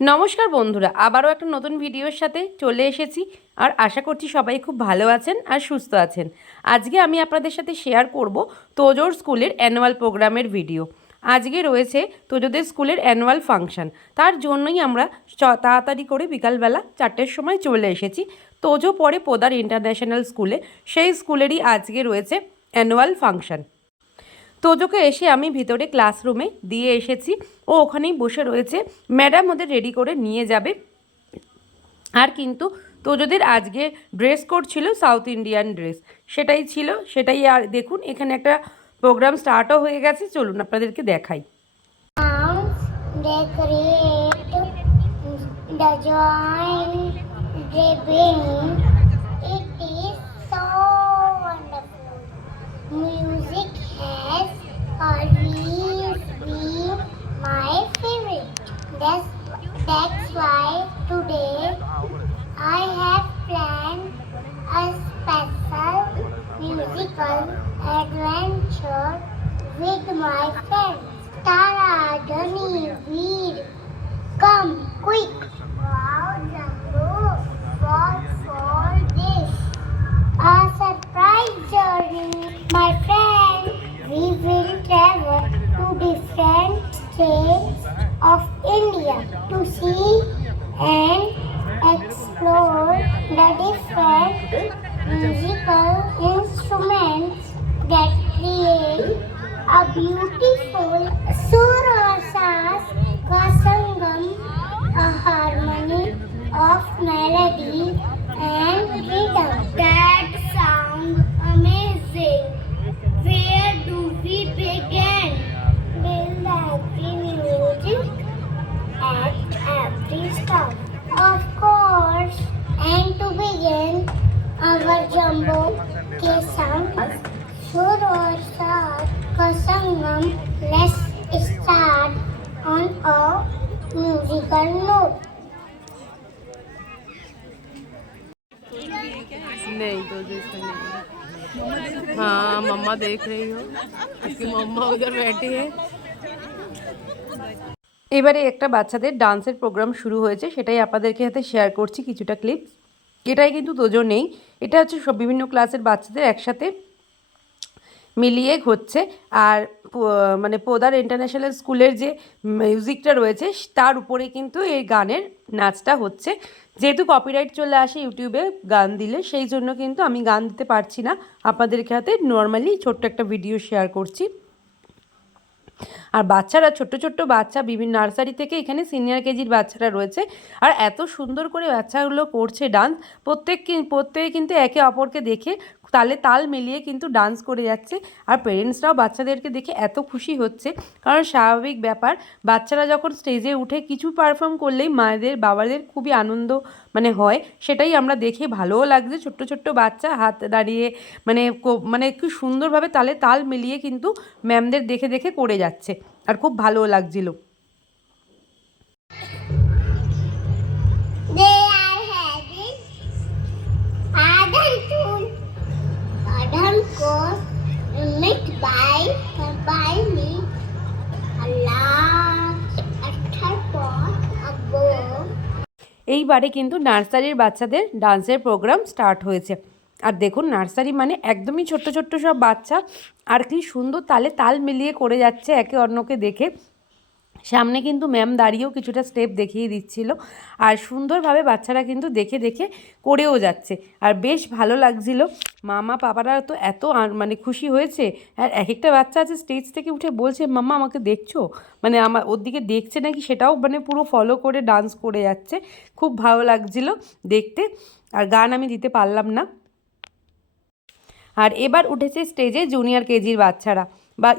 নমস্কার বন্ধুরা, আবারও একটা নতুন ভিডিওর সাথে চলে এসেছি। আর আশা করছি সবাই খুব ভালো আছেন আর সুস্থ আছেন। আজকে আমি আপনাদের সাথে শেয়ার করব তোজোর স্কুলের অ্যানুয়াল প্রোগ্রামের ভিডিও। আজকে রয়েছে তোজোদের স্কুলের অ্যানুয়াল ফাংশন, তার জন্যই আমরা তাড়াতাড়ি করে বিকালবেলা 4টের সময় চলে এসেছি। তোজো পড়ে পোদার ইন্টারন্যাশনাল স্কুলে, সেই স্কুলেরই আজকে রয়েছে অ্যানুয়াল ফাংশন। তোজোকে এসে আমি ভিতরে ক্লাসরুমে দিয়ে এসেছি, ও ওখানেই বসে রয়েছে। ম্যাডাম ওদের রেডি করে নিয়ে যাবে। আর কিন্তু তোজোদের আজকে ড্রেস কোড ছিল সাউথ ইন্ডিয়ান ড্রেস, সেটাই ছিল, সেটাই। আর দেখুন এখানে একটা প্রোগ্রাম স্টার্টও হয়ে গেছে, চলুন আপনাদেরকে দেখাই। Music has always been my favorite. That's why today I have planned a special musical adventure with my friends. Tara, Johnny, Veer, come quick! Wow, Jumbo, what's all this? A surprise journey, my friend. We will travel to different states of India to see and explore the different musical instruments that create a beautiful Surasas Kasangam, a harmony of melody and rhythm. That sounds amazing. Where do we begin? Will every music at every stop? Of course. And to begin, our Jumbo ke sang Sur aur Saat ka Sangam. Let's start on a musical note. नहीं तो इसमें नहीं। हाँ मम्मा देख रही हो, इसकी मम्मा उधर बैठी है। এবারে একটা বাচ্চাদের ডান্সের প্রোগ্রাম শুরু হয়েছে, সেটাই আপনাদেরকে হাতে শেয়ার করছি কিছুটা ক্লিপ। এটাই কিন্তু তোজো নেই, এটা হচ্ছে সব বিভিন্ন ক্লাসের বাচ্চাদের একসাথে মিলিয়ে হচ্ছে। আর মানে পোদার ইন্টারন্যাশনাল স্কুলের যে মিউজিকটা রয়েছে তার উপরে কিন্তু এই গানের নাচটা হচ্ছে। যেহেতু কপিরাইট চলে আসে ইউটিউবে গান দিলে, সেই জন্য কিন্তু আমি গান দিতে পারছি না, আপনাদেরকে হাতে নর্মালি ছোট্ট একটা ভিডিও শেয়ার করছি। আর বাচ্চারা ছোট্ট ছোট্ট বাচ্চা, বিভিন্ন নার্সারি থেকে এখানে সিনিয়র কেজির বাচ্চারা রয়েছে। আর এত সুন্দর করে বাচ্চাগুলো করছে ডান্স, প্রত্যেকে কিন্তু একে অপরকে দেখে তালে তাল মিলিয়ে কিন্তু ডান্স করে যাচ্ছে। আর পেরেন্টসরাও বাচ্চাদেরকে দেখে এত খুশি হচ্ছে, কারণ স্বাভাবিক ব্যাপার, বাচ্চারা যখন স্টেজে উঠে কিছু পারফর্ম করলেই মায়েদের বাবাদের খুবই আনন্দ হয়। সেটাই আমরা দেখে ভালোও লাগছে, ছোট্ট ছোট্ট বাচ্চা হাত দাঁড়িয়ে মানে খুব সুন্দরভাবে তালে তাল মিলিয়ে কিন্তু ম্যামদের দেখে দেখে করে যাচ্ছে, আর খুব ভালোও লাগছিল। They are having Adam course made by me a large pot above. এইবারে কিন্তু নার্সারির বাচ্চাদের ডান্সের প্রোগ্রাম স্টার্ট হয়েছে। আর দেখুন নার্সারি মানে একদমই ছোট্ট ছোট্ট সব বাচ্চা, আর কি সুন্দর তালে তাল মিলিয়ে করে যাচ্ছে একে অন্যকে দেখে। সামনে কিন্তু ম্যাম দাঁড়িয়েও কিছুটা স্টেপ দেখিয়ে দিচ্ছিল, আর সুন্দরভাবে বাচ্চারা কিন্তু দেখে দেখে করেও যাচ্ছে, আর বেশ ভালো লাগছিল। মামা পাপারা তো এত মানে খুশি হয়েছে। আর এক একটা বাচ্চা আছে স্টেজ থেকে উঠে বলছে, মাম্মা আমাকে দেখছো, মানে আমার ওর দিকে দেখছে নাকি সেটাও মানে পুরো ফলো করে ডান্স করে যাচ্ছে। খুব ভালো লাগছিল দেখতে। আর গান আমি দিতে পারলাম না। আর এবার উঠেছে স্টেজে জুনিয়র কেজির বাচ্চারা, বা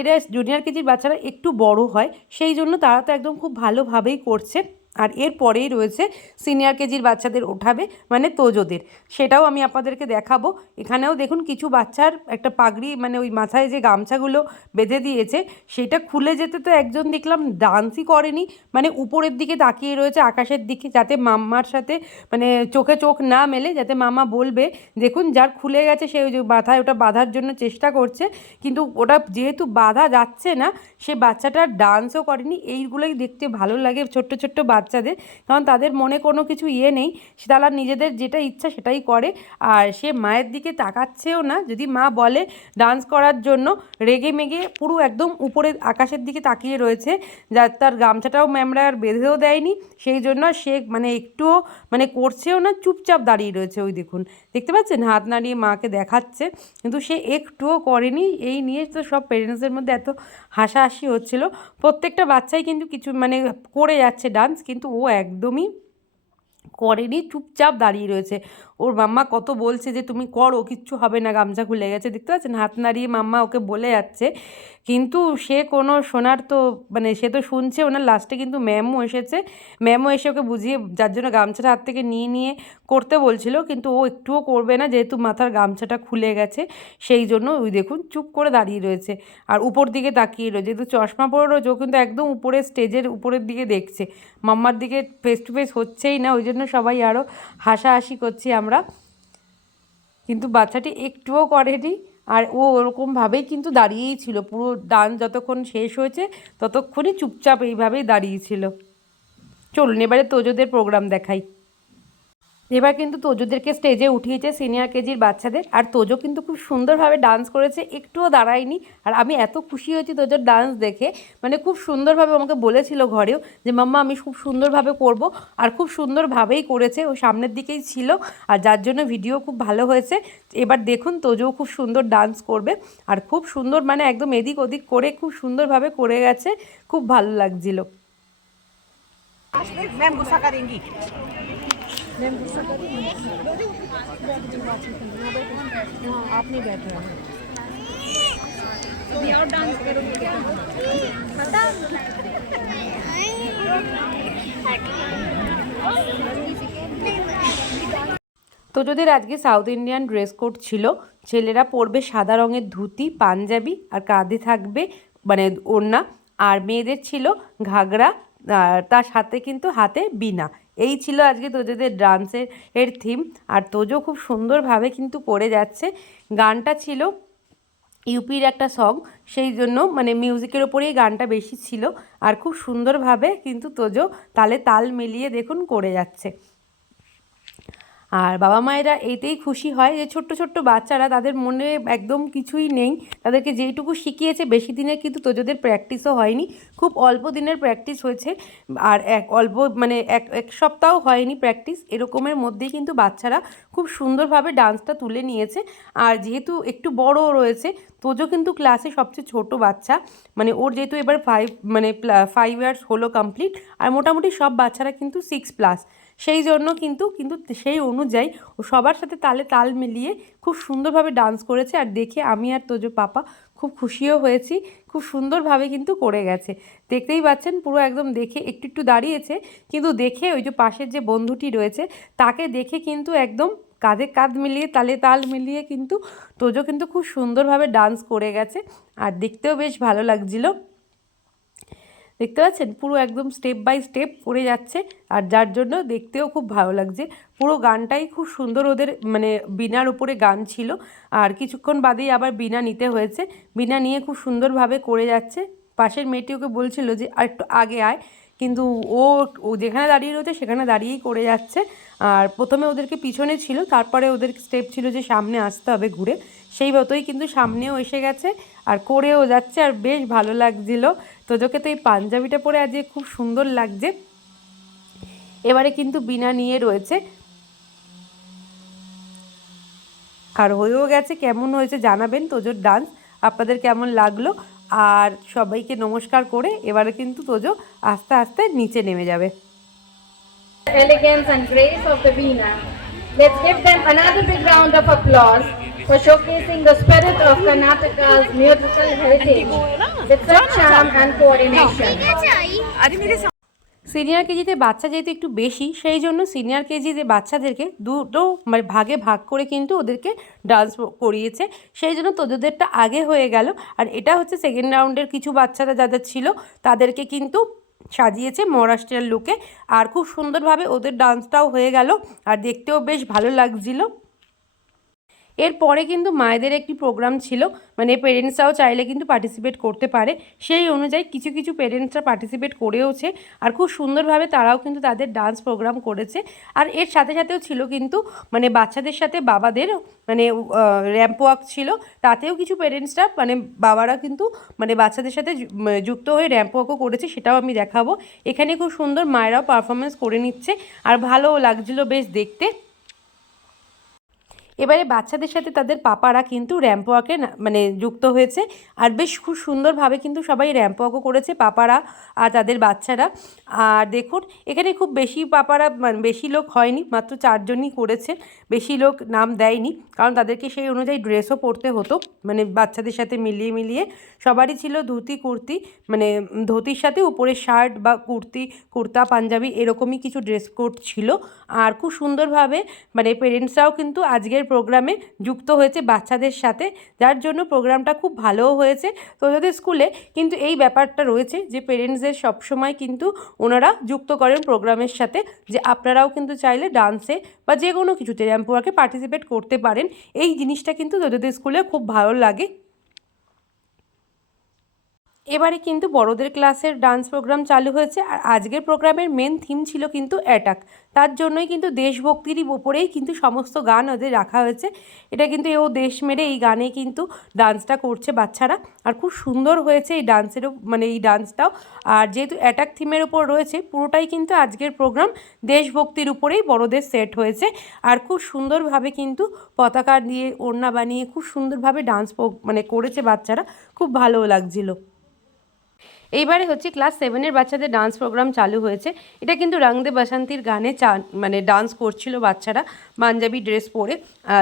এরা জুনিয়র কেজির বাচ্চারা একটু বড় হয়, সেই জন্য তারা তো একদম খুব ভালোভাবেই করছে। আর এর পরেই রয়েছে সিনিয়র কেজির বাচ্চাদের ওঠাবে, মানে তোজোদের, সেটাও আমি আপনাদেরকে দেখাবো। এখানেও দেখুন কিছু বাচ্চার একটা পাগড়ি, মানে ওই মাথায় যে গামছাগুলো বেঁধে দিয়েছে সেটা খুলে যেতে তো একজন দেখলাম ডান্সই করেনি, মানে উপরের দিকে তাকিয়ে রয়েছে আকাশের দিকে, যাতে মাম্মার সাথে মানে চোখে চোখ না মেলে, যাতে মামা বলবে। দেখুন যার খুলে গেছে সে ওই যে মাথায় ওটা বাঁধার জন্য চেষ্টা করছে, কিন্তু ওটা যেহেতু বাঁধা যাচ্ছে না, সে বাচ্চাটার ডান্সও করেনি। এইগুলোই দেখতে ভালো লাগে, ছোট্ট ছোট্ট বাচ্চা বাচ্চাদের, কারণ তাদের মনে কোনো কিছু নেই, তারা নিজেদের যেটা ইচ্ছা সেটাই করে। আর সে মায়ের দিকে তাকাচ্ছেও না, যদি মা বলে ডান্স করার জন্য রেগে মেগে পুরো একদম উপরে আকাশের দিকে তাকিয়ে রয়েছে, যার তার গামছাটাও ম্যামরা আর বেঁধেও দেয়নি, সেই জন্য সে মানে একটুও মানে করছেও না, চুপচাপ দাঁড়িয়ে রয়েছে। ওই দেখুন, দেখতে পাচ্ছেন হাত নাড়িয়ে মাকে দেখাচ্ছে, কিন্তু সে একটুও করেনি। এই নিয়ে তো সব পেরেন্টসদের মধ্যে এত হাসাহাসি হচ্ছিল। প্রত্যেকটা বাচ্চাই কিন্তু কিছু মানে করে যাচ্ছে ডান্স, কিন্তু ও একদমই করেনি, চুপচাপ দাঁড়িয়ে রয়েছে। ওর মাম্মা কত বলছে যে তুমি করো, কিচ্ছু হবে না, গামছা খুলে গেছে, দেখতে পাচ্ছেন হাত নাড়িয়ে মাম্মা ওকে বলে যাচ্ছে, কিন্তু সে কোনো শোনার তো মানে সে তো শুনছেও না। লাস্টে কিন্তু ম্যামও এসেছে, ম্যামও এসে ওকে বুঝিয়ে, যার জন্য গামছাটা হাত থেকে নিয়ে নিয়ে করতে বলছিল, কিন্তু ও একটুও করবে না, যেহেতু মাথার গামছাটা খুলে গেছে সেই জন্য। ওই দেখুন চুপ করে দাঁড়িয়ে রয়েছে আর উপর দিকে তাকিয়ে রয়েছে, যেহেতু চশমা পরে রয়েছে, ও কিন্তু একদম উপরে স্টেজের উপরের দিকে দেখছে, মাম্মার দিকে ফেস টু ফেস হচ্ছেই না। ওই জন্য সবাই আরও হাসাহাসি করছি আমরা, কিন্তু বাচ্চাটি একটুও করেনি। আর ও ওরকমভাবেই কিন্তু দাঁড়িয়েই ছিল, পুরো ডান্স যতক্ষণ শেষ হয়েছে ততক্ষণই চুপচাপ এইভাবেই দাঁড়িয়েছিল। চলুন এবারে তোজোদের প্রোগ্রাম দেখাই। এবার কিন্তু তোজোদেরকে স্টেজে উঠিয়েছে সিনিয়র কেজির বাচ্চাদের, আর তোজো কিন্তু খুব সুন্দরভাবে ডান্স করেছে, একটুও দাঁড়ায়নি। আর আমি এত খুশি হয়েছি তোজোর ডান্স দেখে, মানে খুব সুন্দরভাবে আমাকে বলেছিল ঘরেও যে মাম্মা আমি খুব সুন্দরভাবে করব, আর খুব সুন্দরভাবেই করেছে। ও সামনের দিকেই ছিল, আর যার জন্য ভিডিও খুব ভালো হয়েছে। এবার দেখুন তোজোও খুব সুন্দর ডান্স করবে, আর খুব সুন্দর মানে একদম এদিক ওদিক করে খুব সুন্দরভাবে করে গেছে, খুব ভালো লাগছিল। मैम गुस्सा करेंगी। आप नहीं बैठ रहे हैं। अभी और डांस करोगे क्या? पता? তোজোদের আজকে সাউথ ইন্ডিয়ান ড্রেস কোড ছিল। ছেলেরা পরবে সাদা রঙের ধুতি পাঞ্জাবি, আর কাঁধে থাকবে মানে ওড়না, আর মেয়েদের ছিল ঘাগরা, আর তার সাথে কিন্তু হাতে বীণা। এই ছিল আজকে তোজোদের ডান্সের থিম। আর তোজো খুব সুন্দরভাবে কিন্তু করে যাচ্ছে। গানটা ছিল ইউপির একটা সং, সেই জন্য মানে মিউজিকের ওপরেই গানটা বেশি ছিল, আর খুব সুন্দরভাবে কিন্তু তোজো তালে তাল মিলিয়ে দেখুন করে যাচ্ছে। আর বাবা মায়েরা এতেই খুশি হয় যে ছোট্ট ছোট্ট বাচ্চারা, তাদের মনে একদম কিছুই নেই, তাদেরকে যেইটুকু শিখিয়েছে, বেশি দিনের কিন্তু তোজোদের প্র্যাকটিসও হয়নি, খুব অল্প দিনের প্র্যাকটিস হয়েছে। আর মানে এক সপ্তাহ হয়নি প্র্যাকটিস, এরকমের মধ্যেই কিন্তু বাচ্চারা খুব সুন্দরভাবে ডান্সটা তুলে নিয়েছে। আর যেহেতু একটু বড় রয়েছে, তোজো কিন্তু ক্লাসে সবচেয়ে ছোট বাচ্চা, মানে ওর যেহেতু এবার 5 ইয়ার্স হলো কমপ্লিট, আর মোটামুটি সব বাচ্চারা কিন্তু 6+, সেই জন্য কিন্তু সেই অনুযায়ী ও সবার সাথে তালে তাল মিলিয়ে খুব সুন্দরভাবে ডান্স করেছে। আর দেখে আমি আর তোজো পাপা খুব খুশিও হয়েছি, খুব সুন্দরভাবে কিন্তু করে গেছে। দেখতেই পাচ্ছেন পুরো একদম দেখে একটু একটু দাঁড়িয়েছে, কিন্তু দেখে ওই যে পাশের যে বন্ধুটি রয়েছে তাকে দেখে কিন্তু একদম কাঁধে কাঁধ মিলিয়ে তালে তাল মিলিয়ে কিন্তু তোজো কিন্তু খুব সুন্দরভাবে ডান্স করে গেছে, আর দেখতেও বেশ ভালো লাগছিলো। দেখতে পাচ্ছেন পুরো একদম স্টেপ বাই স্টেপ করে যাচ্ছে, আর যার জন্য দেখতেও খুব ভালো লাগছে। পুরো গানটাই খুব সুন্দর, ওদের মানে বীণার উপরে গান ছিল, আর কিছুক্ষণ বাদেই আবার বীণা নিতে হয়েছে, বীণা নিয়ে খুব সুন্দরভাবে করে যাচ্ছে। পাশের মেয়েটি ওকে বলছিল যে আর একটু আগে আয়, কিন্তু ও যেখানে দাঁড়িয়ে রয়েছে সেখানে দাঁড়িয়েই করে যাচ্ছে। আর প্রথমে ওদেরকে পিছনে ছিল, তারপরে ওদের স্টেপ ছিল যে সামনে আসতে হবে ঘুরে, সেই মতোই কিন্তু সামনেও এসে গেছে আর করেও যাচ্ছে, আর বেশ ভালো লাগছিলো। তোজোকে তো এই পাঞ্জাবিটা পরে আজকে খুব সুন্দর লাগছে। এবারে কিন্তু বীণা নিয়ে রয়েছে, আর হয়েও গেছে। কেমন হয়েছে জানাবেন তোজোর ডান্স, আপনাদের কেমন লাগলো। আর সবাইকে নমস্কার করে এবারে কিন্তু তোজো আস্তে আস্তে নিচে নেমে যাবে। Elegance and grace of the Veena. Let's give them another big round of applause for showcasing the spirit of Karnataka's musical heritage with such charm and coordination. Senior কেজিতে বাচ্চা যেহেতু একটু বেশি, সেই জন্য সিনিয়র কেজিতে বাচ্চাদেরকে দুটো মানে ভাগে ভাগ করে কিন্তু ওদেরকে ডান্স করিয়েছে, সেই জন্য তোদেরটা আগে হয়ে গেল। আর এটা হচ্ছে সেকেন্ড রাউন্ডের কিছু বাচ্চারা যাদের ছিল তাদেরকে কিন্তু সাজিয়েছে মহারাষ্ট্রের লুকে, আর খুব সুন্দরভাবে ওদের ডান্সটাও হয়ে গেল, আর দেখতেও বেশ ভালো লাগছিল। এরপরে কিন্তু মায়েদের একটি প্রোগ্রাম ছিল, মানে পেরেন্টসরাও চাইলে কিন্তু পার্টিসিপেট করতে পারে, সেই অনুযায়ী কিছু কিছু পেরেন্টসরা পার্টিসিপেট করেওছে আর খুব সুন্দরভাবে তারাও কিন্তু তাদের ডান্স প্রোগ্রাম করেছে। আর এর সাথে সাথেও ছিল কিন্তু মানে বাচ্চাদের সাথে বাবাদের মানে র্যাম্প ওয়াক ছিল, তাতেও কিছু পেরেন্টসরা মানে বাবারা কিন্তু মানে বাচ্চাদের সাথে যুক্ত হয়ে র্যাম্প ওয়াকও করেছে, সেটাও আমি দেখাবো। এখানে খুব সুন্দর মায়েরাও পারফরমেন্স করে নিচ্ছে আর ভালোও লাগছিলো বেশ দেখতে। এবারে বাচ্চাদের সাথে তাদের পাপারা কিন্তু র্যাম্প ওয়াকে মানে যুক্ত হয়েছে আর বেশ খুব সুন্দরভাবে কিন্তু সবাই র্যাম্প ওয়াকও করেছে পাপারা আর তাদের বাচ্চারা। আর দেখুন এখানে খুব বেশি পাপারা মানে বেশি লোক হয়নি, মাত্র 4 জনই করেছে, বেশি লোক নাম দেয়নি কারণ তাদেরকে সেই অনুযায়ী ড্রেসও পরতে হতো, মানে বাচ্চাদের সাথে মিলিয়ে মিলিয়ে সবারই ছিল ধুতি কুর্তি, মানে ধুতির সাথে উপরে শার্ট বা কুর্তা পাঞ্জাবি এরকমই কিছু ড্রেস কোড ছিল। আর খুব সুন্দরভাবে মানে পেরেন্টসরাও কিন্তু আজকের প্রোগ্রামে যুক্ত হয়েছে বাচ্চাদের সাথে, যার জন্য প্রোগ্রামটা খুব ভালোও হয়েছে। তো যদি স্কুলে কিন্তু এই ব্যাপারটা রয়েছে যে পেরেন্টসদের সবসময় কিন্তু ওনারা যুক্ত করেন প্রোগ্রামের সাথে, যে আপনারাও কিন্তু চাইলে ডান্সে বা যে কোনো কিছুতে র্যাম্প ওয়াকে পার্টিসিপেট করতে পারেন। এই জিনিসটা কিন্তু যদি স্কুলে খুব ভালো লাগে। এবারে কিন্তু বড়দের ক্লাসের ডান্স প্রোগ্রাম চালু হয়েছে আর আজকের প্রোগ্রামের মেন থিম ছিল কিন্তু অ্যাটাক, তার জন্যই কিন্তু দেশভক্তিরই উপরেই কিন্তু সমস্ত গান ওদের রাখা হয়েছে। এটা কিন্তু ও দেশ মেরে এই গানে কিন্তু ডান্সটা করছে বাচ্চারা আর খুব সুন্দর হয়েছে এই ডান্সেরও মানে এই ডান্সটাও। আর যেহেতু অ্যাটাক থিমের উপর রয়েছে পুরোটাই কিন্তু আজকের প্রোগ্রাম দেশভক্তির উপরেই বড়দের সেট হয়েছে আর খুব সুন্দরভাবে কিন্তু পতাকা দিয়ে ওড়না বানিয়ে খুব সুন্দরভাবে ডান্স মানে করেছে বাচ্চারা, খুব ভালোও লাগছিলো। এইবারে হচ্ছে ক্লাস 7-এর বাচ্চাদের ডান্স প্রোগ্রাম চালু হয়েছে। এটা কিন্তু রং দে বাসন্তীর গানে মানে ডান্স করছিল বাচ্চারা পাঞ্জাবি ড্রেস পরে,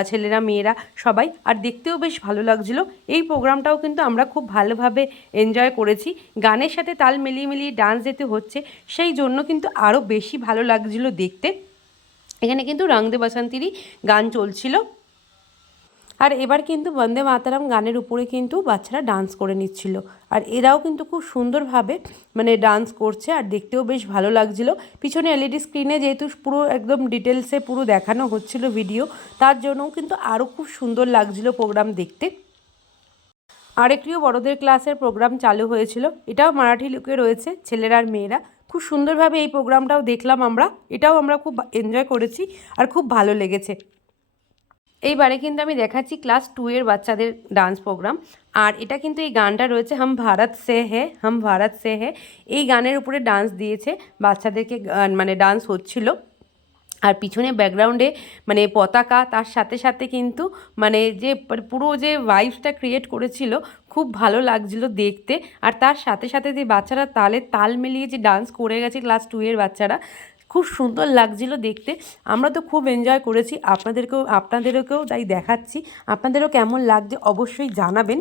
ছেলেরা মেয়েরা সবাই, আর দেখতেও বেশ ভালো লাগছিলো। এই প্রোগ্রামটাও কিন্তু আমরা খুব ভালোভাবে এনজয় করেছি, গানের সাথে তাল মিলিয়ে মিলিয়ে ডান্স যেতে হচ্ছে সেই জন্য কিন্তু আরও বেশি ভালো লাগছিলো দেখতে। এখানে কিন্তু রং দে বাসন্তীরই গান চলছিল আর এবার কিন্তু বন্দে মাতারাম গানের উপরে কিন্তু বাচ্চারা ডান্স করে নিচ্ছিল আর এরাও কিন্তু খুব সুন্দরভাবে মানে ডান্স করছে আর দেখতেও বেশ ভালো লাগছিল। পিছনে এলইডি স্ক্রিনে যেহেতু পুরো একদম ডিটেলসে পুরো দেখানো হচ্ছিল ভিডিও, তার জন্যও কিন্তু আরও খুব সুন্দর লাগছিল প্রোগ্রাম দেখতে। আরেকটিও বড়দের ক্লাসের প্রোগ্রাম চালু হয়েছিল, এটাও মারাঠি লুকে রয়েছে, ছেলেরা আর মেয়েরা। খুব সুন্দরভাবে এই প্রোগ্রামটাও দেখলাম আমরা, এটাও আমরা খুব এনজয় করেছি আর খুব ভালো লেগেছে। এইবারে কিন্তু আমি দেখাচ্ছি ক্লাস 2-এর বাচ্চাদের ডান্স প্রোগ্রাম আর এটা কিন্তু এই গানটা রয়েছে হাম ভারত সে হে, এই গানের উপরে ডান্স দিয়েছে বাচ্চাদেরকে, মানে ডান্স হচ্ছিল আর পিছনে ব্যাকগ্রাউন্ডে মানে পতাকা, তার সাথে সাথে কিন্তু মানে যে পুরো যে ভাইবসটা ক্রিয়েট করেছিল খুব ভালো লাগছিল দেখতে। আর তার সাথে সাথে যে বাচ্চারা তাল মিলিয়ে যে ডান্স করে গেছে ক্লাস 2-এর বাচ্চারা, খুব সুন্দর লাগছিল দেখতে। আমরা তো খুব এনজয় করেছি, আপনাদেরকেও তাই দেখাচ্ছি, আপনাদেরও কেমন লাগছে অবশ্যই জানাবেন।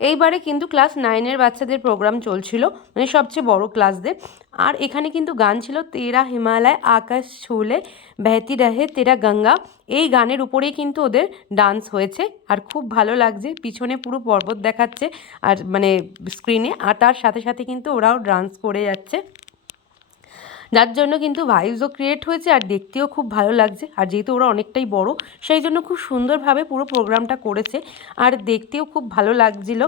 এইবারে কিন্তু ক্লাস 9-এর বাচ্চাদের প্রোগ্রাম চলছিল, মানে সবচেয়ে বড় ক্লাসদের। আর এখানে কিন্তু গান ছিল তেরা হিমালয় আকাশ ছুলে বহতি রহে তেরা গঙ্গা, এই গানের উপরেই কিন্তু ওদের ডান্স হয়েছে আর খুব ভালো লাগছে। পিছনে পুরো পর্বত দেখাচ্ছে আর মানে স্ক্রিনে, আর তার সাথে সাথে কিন্তু ওরাও ডান্স করে যাচ্ছে, যার জন্য কিন্তু ভাইবসও ক্রিয়েট হয়েছে আর দেখতেও খুব ভালো লাগছে। আর যেহেতু ওরা অনেকটাই বড় সেই জন্য খুব সুন্দরভাবে পুরো প্রোগ্রামটা করেছে আর দেখতেও খুব ভালো লাগছিল।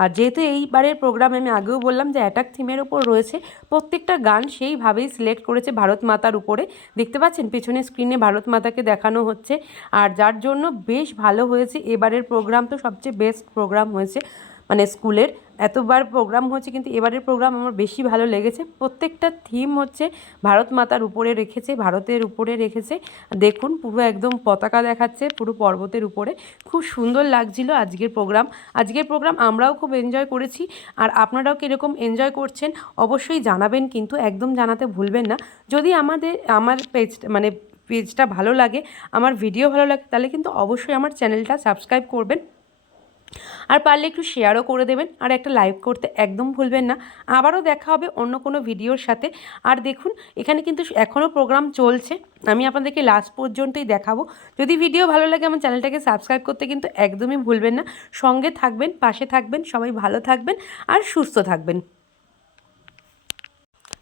আর যেহেতু এইবারের প্রোগ্রামে আমি আগেও বললাম যে অ্যাটাক থিমের ওপর রয়েছে, প্রত্যেকটা গান সেইভাবেই সিলেক্ট করেছে ভারত মাতার উপরে। দেখতে পাচ্ছেন পেছনে স্ক্রিনে ভারত মাতাকে দেখানো হচ্ছে আর যার জন্য বেশ ভালো হয়েছে। এবারের প্রোগ্রাম তো সবচেয়ে বেস্ট প্রোগ্রাম হয়েছে, মানে স্কুলের এতবার প্রোগ্রাম হচ্ছে কিন্তু এবারের প্রোগ্রাম আমার বেশি ভালো লেগেছে। প্রত্যেকটা থিম হচ্ছে ভারত মাতার উপরে রেখেছে, ভারতের উপরে রেখেছে। দেখুন পুরো একদম পতাকা দেখাচ্ছে পুরো পর্বতের উপরে, খুব সুন্দর লাগছিল আজকের প্রোগ্রাম আমরাও খুব এনজয় করেছি। আর আপনারাও কীরকম এনজয় করছেন অবশ্যই জানাবেন, কিন্তু একদম জানাতে ভুলবেন না। যদি আমার পেজটা ভালো লাগে, আমার ভিডিও ভালো লাগে, তাহলে কিন্তু অবশ্যই আমার চ্যানেলটা সাবস্ক্রাইব করবেন আর পারলে একটু শেয়ারও করে দেবেন আর একটা লাইক করতে একদম ভুলবেন না। আবারও দেখা হবে অন্য কোনো ভিডিওর সাথে। আর দেখুন এখানে কিন্তু এখনও প্রোগ্রাম চলছে, আমি আপনাদেরকে লাস্ট পর্যন্তই দেখাবো। যদি ভিডিও ভালো লাগে আমার চ্যানেলটাকে সাবস্ক্রাইব করতে কিন্তু একদমই ভুলবেন না। সঙ্গে থাকবেন, পাশে থাকবেন, সবাই ভালো থাকবেন আর সুস্থ থাকবেন।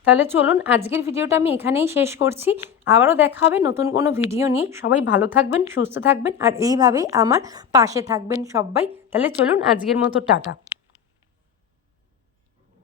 তাহলে চলুন আজকের ভিডিওটা আমি এখানেই শেষ করছি। আবারও দেখা হবে নতুন কোনো ভিডিও নিয়ে। সবাই ভালো থাকবেন, সুস্থ থাকবেন আর এইভাবেই আমার পাশে থাকবেন সবাই। তাহলে চলুন আজকের মতো টাটা।